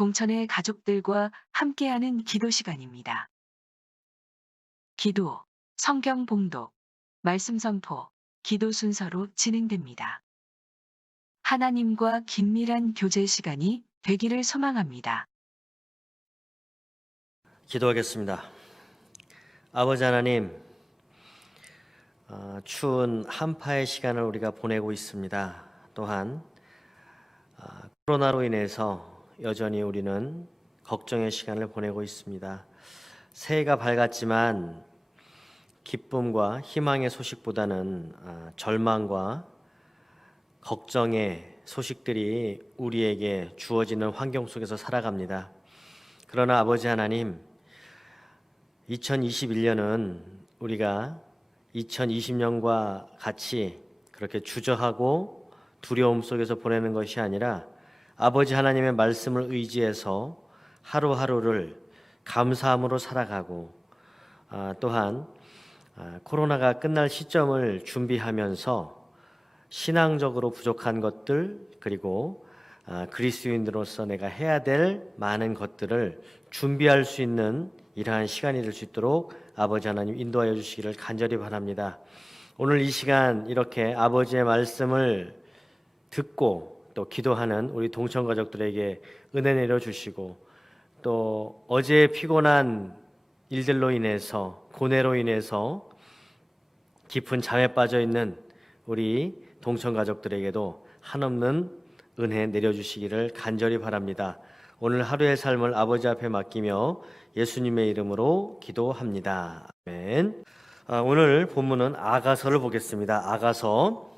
동천의 가족들과 함께하는 기도 시간입니다. 기도, 성경 봉독, 말씀 선포, 기도 순서로 진행됩니다. 하나님과 긴밀한 교제 시간이 되기를 소망합니다. 기도하겠습니다. 아버지 하나님, 추운 한파의 시간을 우리가 보내고 있습니다. 또한 코로나로 인해서 여전히 우리는 걱정의 시간을 보내고 있습니다. 새해가 밝았지만 기쁨과 희망의 소식보다는 절망과 걱정의 소식들이 우리에게 주어지는 환경 속에서 살아갑니다. 그러나 아버지 하나님, 2021년은 우리가 2020년과 같이 그렇게 주저하고 두려움 속에서 보내는 것이 아니라 아버지 하나님의 말씀을 의지해서 하루하루를 감사함으로 살아가고 또한 코로나가 끝날 시점을 준비하면서 신앙적으로 부족한 것들 그리고 그리스도인으로서 내가 해야 될 많은 것들을 준비할 수 있는 이러한 시간이 될 수 있도록 아버지 하나님 인도하여 주시기를 간절히 바랍니다. 오늘 이 시간 이렇게 아버지의 말씀을 듣고 또 기도하는 우리 동천 가족들에게 은혜 내려 주시고 또 어제 피곤한 일들로 인해서 고뇌로 인해서 깊은 잠에 빠져 있는 우리 동천 가족들에게도 한없는 은혜 내려주시기를 간절히 바랍니다. 오늘 하루의 삶을 아버지 앞에 맡기며 예수님의 이름으로 기도합니다. 아멘. 오늘 본문은 아가서를 보겠습니다. 아가서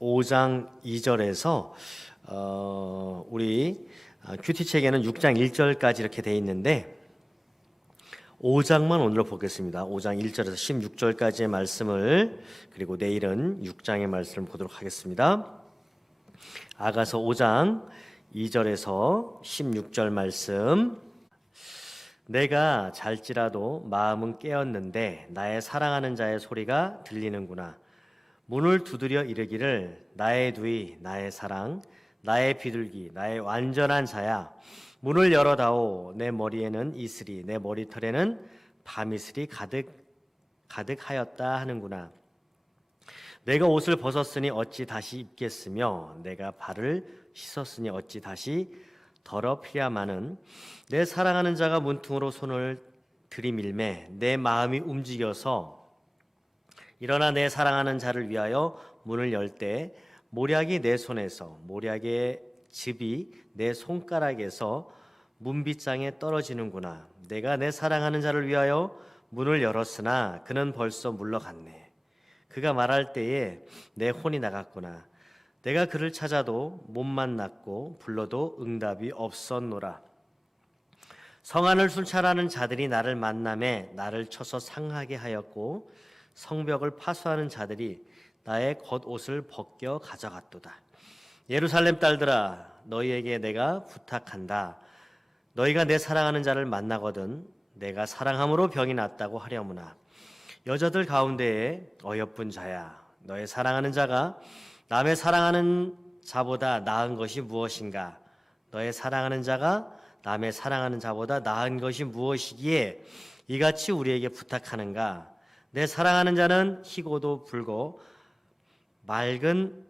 5장 2절에서 우리 큐티책에는 6장 1절까지 이렇게 돼 있는데 5장만 오늘 보겠습니다. 5장 1절에서 16절까지의 말씀을 그리고 내일은 6장의 말씀을 보도록 하겠습니다. 아가서 5장 2절에서 16절 말씀. 내가 잘지라도 마음은 깨었는데 나의 사랑하는 자의 소리가 들리는구나. 문을 두드려 이르기를 나의 두이 나의 사랑 나의 비둘기 나의 완전한 자야 문을 열어다오. 내 머리에는 이슬이 내 머리털에는 밤이슬이 가득하였다 하는구나. 내가 옷을 벗었으니 어찌 다시 입겠으며 내가 발을 씻었으니 어찌 다시 더럽히야마는. 내 사랑하는 자가 문틈으로 손을 들이밀매 내 마음이 움직여서 일어나 내 사랑하는 자를 위하여 문을 열 때 모략이 내 손에서 모략의 즙이 내 손가락에서 문빗장에 떨어지는구나. 내가 내 사랑하는 자를 위하여 문을 열었으나 그는 벌써 물러갔네. 그가 말할 때에 내 혼이 나갔구나. 내가 그를 찾아도 못 만났고 불러도 응답이 없었노라. 성안을 순찰하는 자들이 나를 만남에 나를 쳐서 상하게 하였고 성벽을 파수하는 자들이 나의 겉옷을 벗겨 가져갔도다. 예루살렘 딸들아, 너희에게 내가 부탁한다. 너희가 내 사랑하는 자를 만나거든 내가 사랑함으로 병이 낫다고 하려무나. 여자들 가운데에 어여쁜 자야, 너의 사랑하는 자가 남의 사랑하는 자보다 나은 것이 무엇인가? 너의 사랑하는 자가 남의 사랑하는 자보다 나은 것이 무엇이기에 이같이 우리에게 부탁하는가? 내 사랑하는 자는 희고도 불고 맑은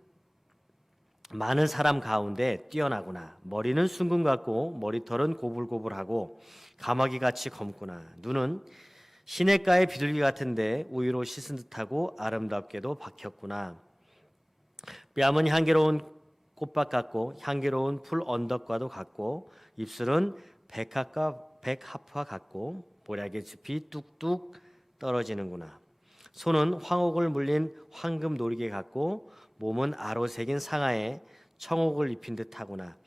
많은 사람 가운데 뛰어나구나. 머리는 숭금 같고 머리털은 고불고불하고 가마귀같이 검구나. 눈은 시냇가의 비둘기 같은데 우유로 씻은 듯하고 아름답게도 박혔구나. 뺨은 향기로운 꽃밭 같고 향기로운 풀 언덕과도 같고 입술은 백합화 같고 모략의 즙이 뚝뚝 떨어지는구나. 손은 황옥을 물린 황금 노리개 같고 몸은 아로 새긴 상아에 청옥을 입힌 듯하구나.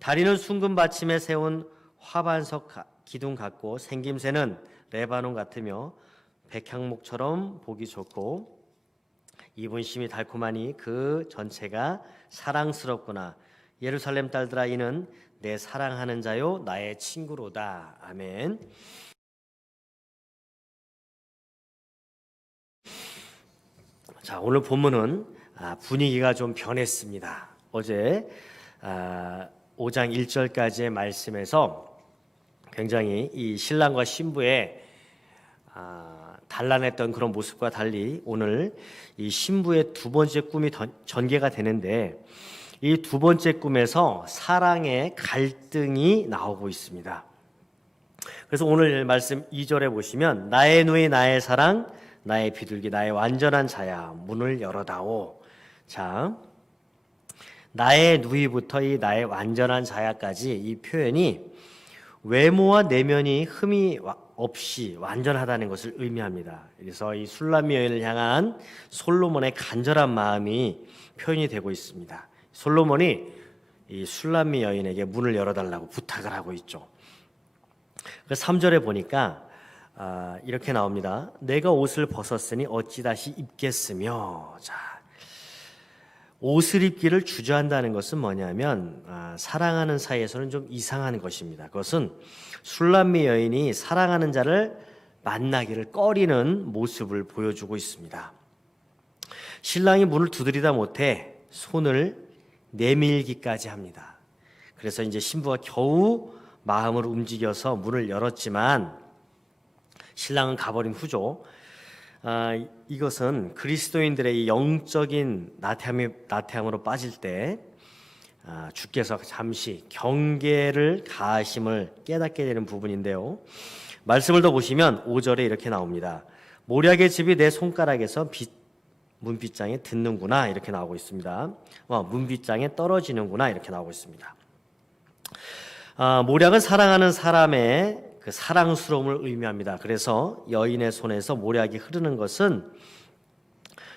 다리는 숭금 받침에 세운 화반석 기둥 같고 생김새는 레바논 같으며 백향목처럼 보기 좋고 입은 심이 달콤하니 그 전체가 사랑스럽구나. 예루살렘 딸들아, 이는 내 사랑하는 자요 나의 친구로다. 아멘. 자, 오늘 본문은 분위기가 좀 변했습니다. 어제 5장 1절까지의 말씀에서 굉장히 이 신랑과 신부의 단란했던 그런 모습과 달리 오늘 이 신부의 두 번째 꿈이 전개가 되는데, 이 두 번째 꿈에서 사랑의 갈등이 나오고 있습니다. 그래서 오늘 말씀 2절에 보시면 나의 누이 나의 사랑 나의 비둘기 나의 완전한 자야 문을 열어다오. 자, 나의 누이부터 이 나의 완전한 자야까지 이 표현이 외모와 내면이 흠이 없이 완전하다는 것을 의미합니다. 그래서 이 술람미 여인을 향한 솔로몬의 간절한 마음이 표현이 되고 있습니다. 솔로몬이 이 술람미 여인에게 문을 열어달라고 부탁을 하고 있죠. 3절에 보니까 이렇게 나옵니다. 내가 옷을 벗었으니 어찌 다시 입겠으며. 자, 옷을 입기를 주저한다는 것은 뭐냐면 사랑하는 사이에서는 좀 이상한 것입니다. 그것은 술람미 여인이 사랑하는 자를 만나기를 꺼리는 모습을 보여주고 있습니다. 신랑이 문을 두드리다 못해 손을 내밀기까지 합니다. 그래서 이제 신부가 겨우 마음을 움직여서 문을 열었지만 신랑은 가버린 후죠. 이것은 그리스도인들의 이 영적인 나태함으로 빠질 때 주께서 잠시 경계를 가하심을 깨닫게 되는 부분인데요. 말씀을 더 보시면 5절에 이렇게 나옵니다. 모략의 집이 내 손가락에서 문빗장에 듣는구나 이렇게 나오고 있습니다. 문빗장에 떨어지는구나 이렇게 나오고 있습니다. 모략은 사랑하는 사람의 그 사랑스러움을 의미합니다. 그래서 여인의 손에서 모략이 흐르는 것은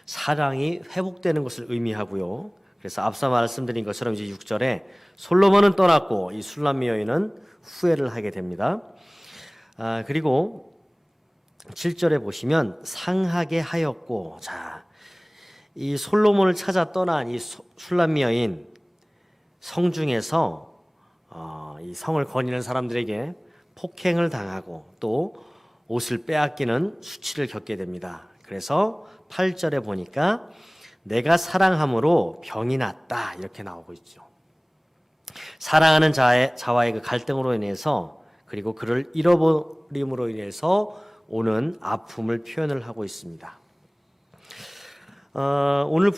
사랑이 회복되는 것을 의미하고요. 그래서 앞서 말씀드린 것처럼 이제 6절에 솔로몬은 떠났고 이 술람미 여인은 후회를 하게 됩니다. 그리고 7절에 보시면 상하게 하였고, 자, 이 솔로몬을 찾아 떠난 이 술람미 여인 성중에서 이 성을 거니는 사람들에게 폭행을 당하고 또 옷을 빼앗기는 수치를 겪게 됩니다. 그래서 8절에 보니까 내가 사랑함으로 병이 났다 이렇게 나오고 있죠. 사랑하는 자와의 그 갈등으로 인해서 그리고 그를 잃어버림으로 인해서 오는 아픔을 표현을 하고 있습니다. 오늘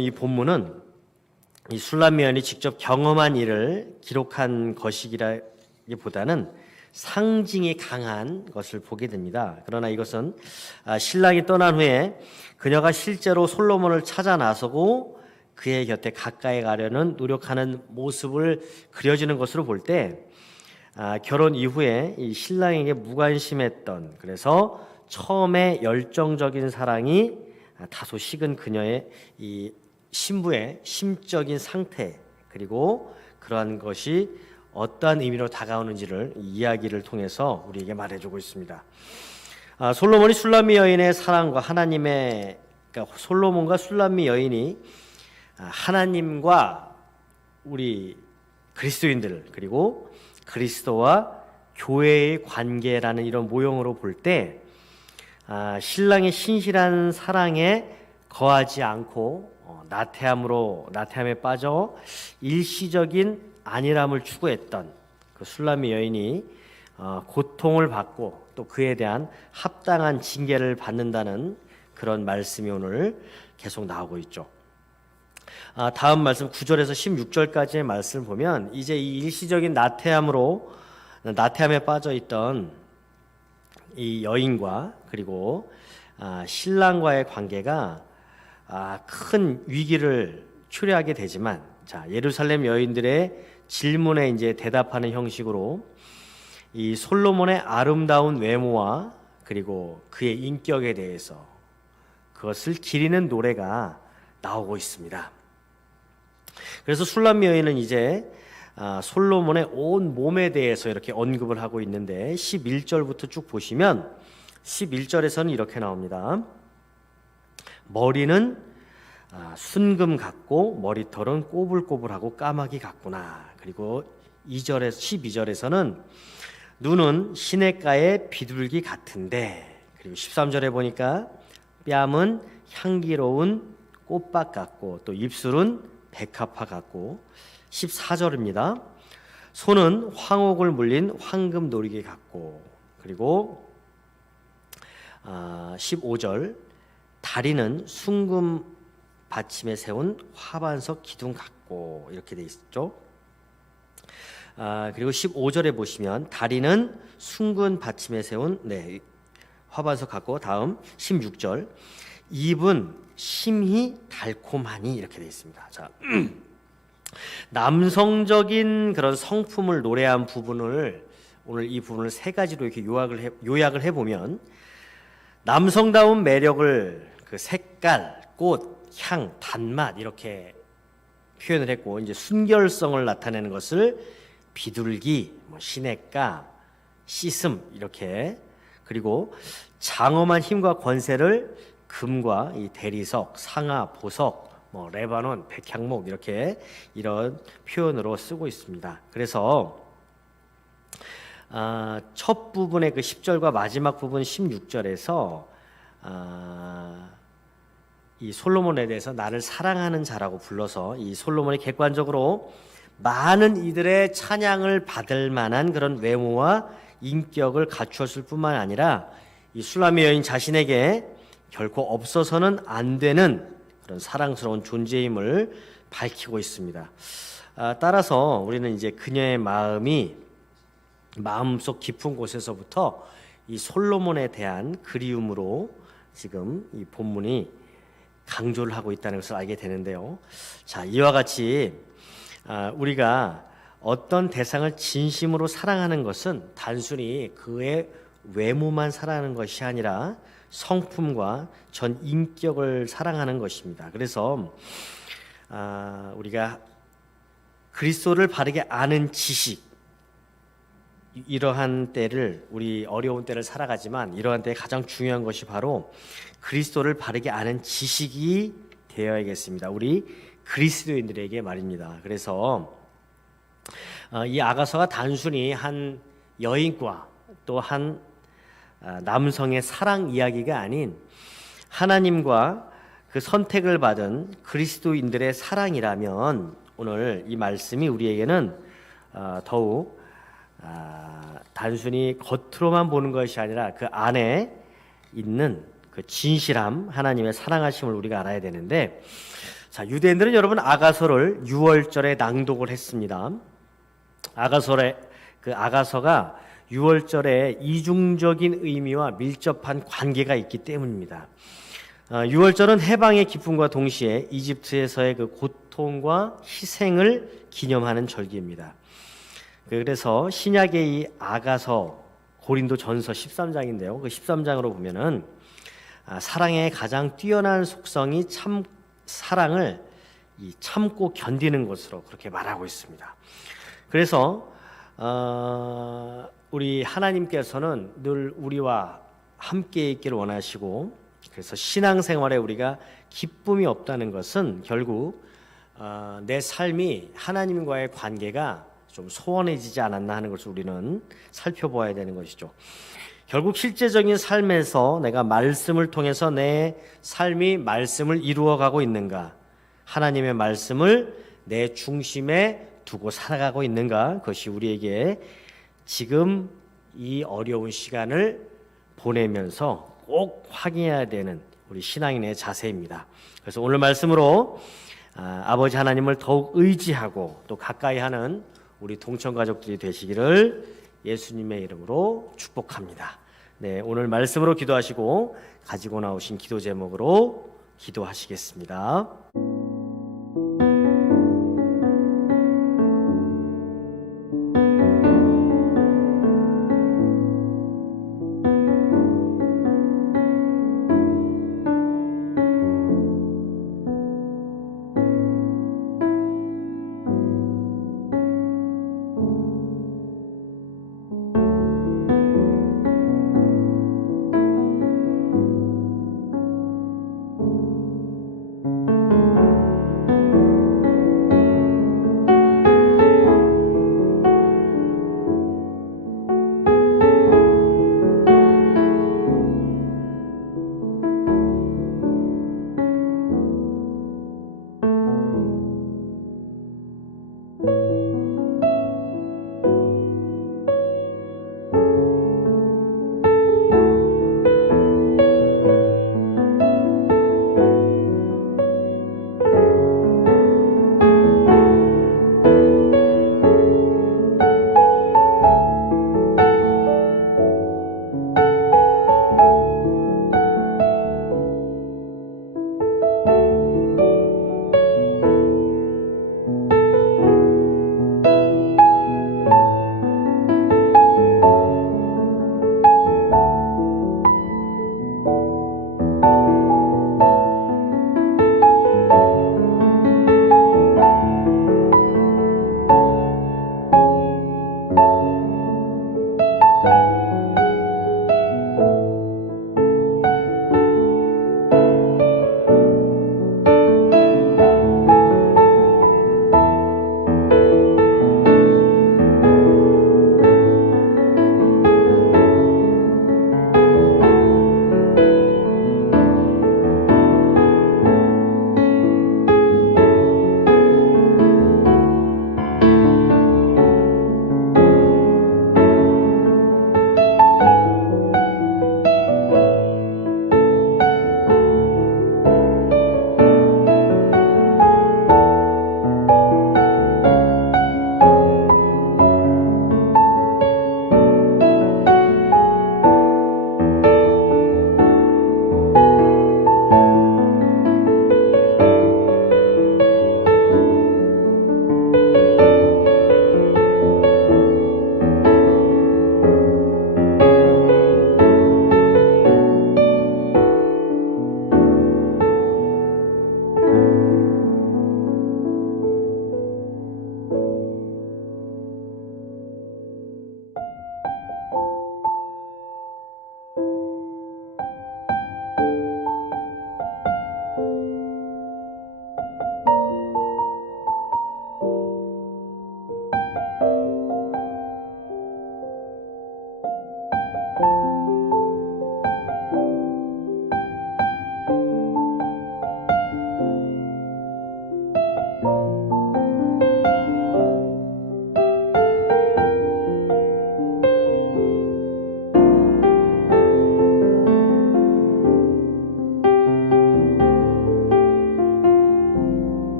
이 본문은 이 술람미 여인이 직접 경험한 일을 기록한 것이기보다는 상징이 강한 것을 보게 됩니다. 그러나 이것은 신랑이 떠난 후에 그녀가 실제로 솔로몬을 찾아 나서고 그의 곁에 가까이 가려는 노력하는 모습을 그려지는 것으로 볼 때 결혼 이후에 이 신랑에게 무관심했던, 그래서 처음에 열정적인 사랑이 다소 식은 그녀의 이 신부의 심적인 상태, 그리고 그러한 것이 어떠한 의미로 다가오는지를 이야기를 통해서 우리에게 말해주고 있습니다. 솔로몬이 술람미 여인의 사랑과 그러니까 솔로몬과 술람미 여인이 하나님과 우리 그리스도인들 그리고 그리스도와 교회의 관계라는 이런 모형으로 볼 때 신랑의 신실한 사랑에 거하지 않고 나태함에 빠져 일시적인 안일함을 추구했던 그 술람미 여인이 고통을 받고 또 그에 대한 합당한 징계를 받는다는 그런 말씀이 오늘 계속 나오고 있죠. 다음 말씀 9절에서 16절까지의 말씀을 보면 이제 이 일시적인 나태함에 빠져 있던 이 여인과 그리고 신랑과의 관계가 큰 위기를 초래하게 되지만, 자, 예루살렘 여인들의 질문에 이제 대답하는 형식으로 이 솔로몬의 아름다운 외모와 그리고 그의 인격에 대해서 그것을 기리는 노래가 나오고 있습니다. 그래서 술람미 여인은 이제 솔로몬의 온 몸에 대해서 이렇게 언급을 하고 있는데 11절부터 쭉 보시면 11절에서는 이렇게 나옵니다. 머리는 순금 같고 머리털은 꼬불꼬불하고 까마귀 같구나. 그리고 12절에서는 눈은 시냇가의 비둘기 같은데, 그리고 13절에 보니까 뺨은 향기로운 꽃밭 같고 또 입술은 백합화 같고 14절입니다. 소는 황옥을 물린 황금 노리개 같고, 그리고 15절 다리는 순금 받침에 세운 화반석 기둥 같고, 이렇게 돼 있죠. 그리고 15절에 보시면 다리는 순금 받침에 세운 화반석 같고, 다음 16절 입은 심히 달콤하니, 이렇게 되어 있습니다. 자, 남성적인 그런 성품을 노래한 부분을, 오늘 이 부분을 세 가지로 이렇게 요약을 해보면, 남성다운 매력을 그 색깔, 꽃, 향, 단맛 이렇게 표현을 했고, 이제 순결성을 나타내는 것을 비둘기, 시냇가, 씻음 이렇게, 그리고 장엄한 힘과 권세를 금과 이 대리석, 상아, 보석, 레바논, 백향목 이렇게 이런 표현으로 쓰고 있습니다. 그래서 첫 부분의 그 10절과 마지막 부분 16절에서 이 솔로몬에 대해서 나를 사랑하는 자라고 불러서 이 솔로몬이 객관적으로 많은 이들의 찬양을 받을 만한 그런 외모와 인격을 갖추었을 뿐만 아니라 이 슐라미 여인 자신에게 결코 없어서는 안 되는 그런 사랑스러운 존재임을 밝히고 있습니다. 따라서 우리는 이제 그녀의 마음속 깊은 곳에서부터 이 솔로몬에 대한 그리움으로 지금 이 본문이 강조를 하고 있다는 것을 알게 되는데요. 자, 이와 같이 우리가 어떤 대상을 진심으로 사랑하는 것은 단순히 그의 외모만 사랑하는 것이 아니라 성품과 전 인격을 사랑하는 것입니다. 그래서 우리가 그리스도를 바르게 아는 지식, 이러한 때를, 우리 어려운 때를 살아가지만 이러한 때에 가장 중요한 것이 바로 그리스도를 바르게 아는 지식이 되어야겠습니다. 우리 그리스도인들에게 말입니다. 그래서 이 아가서가 단순히 한 여인과 또 한 남성의 사랑 이야기가 아닌 하나님과 그 선택을 받은 그리스도인들의 사랑이라면 오늘 이 말씀이 우리에게는 더욱 단순히 겉으로만 보는 것이 아니라 그 안에 있는 그 진실함, 하나님의 사랑하심을 우리가 알아야 되는데, 자, 유대인들은 여러분 아가서를 6월절에 낭독을 했습니다. 아가서가 6월절에 이중적인 의미와 밀접한 관계가 있기 때문입니다. 6월절은 해방의 기쁨과 동시에 이집트에서의 그 고통과 희생을 기념하는 절기입니다. 그래서 신약의 이 아가서, 고린도전서 13장인데요. 그 13장으로 보면은 사랑의 가장 뛰어난 속성이 사랑을 참고 견디는 것으로 그렇게 말하고 있습니다. 그래서 우리 하나님께서는 늘 우리와 함께 있기를 원하시고, 그래서 신앙생활에 우리가 기쁨이 없다는 것은 결국 내 삶이 하나님과의 관계가 좀 소원해지지 않았나 하는 것을 우리는 살펴보아야 되는 것이죠. 결국 실제적인 삶에서 내가 말씀을 통해서 내 삶이 말씀을 이루어가고 있는가, 하나님의 말씀을 내 중심에 두고 살아가고 있는가, 그것이 우리에게 지금 이 어려운 시간을 보내면서 꼭 확인해야 되는 우리 신앙인의 자세입니다. 그래서 오늘 말씀으로 아버지 하나님을 더욱 의지하고 또 가까이 하는 우리 동천 가족들이 되시기를 예수님의 이름으로 축복합니다. 네, 오늘 말씀으로 기도하시고 가지고 나오신 기도 제목으로 기도하시겠습니다.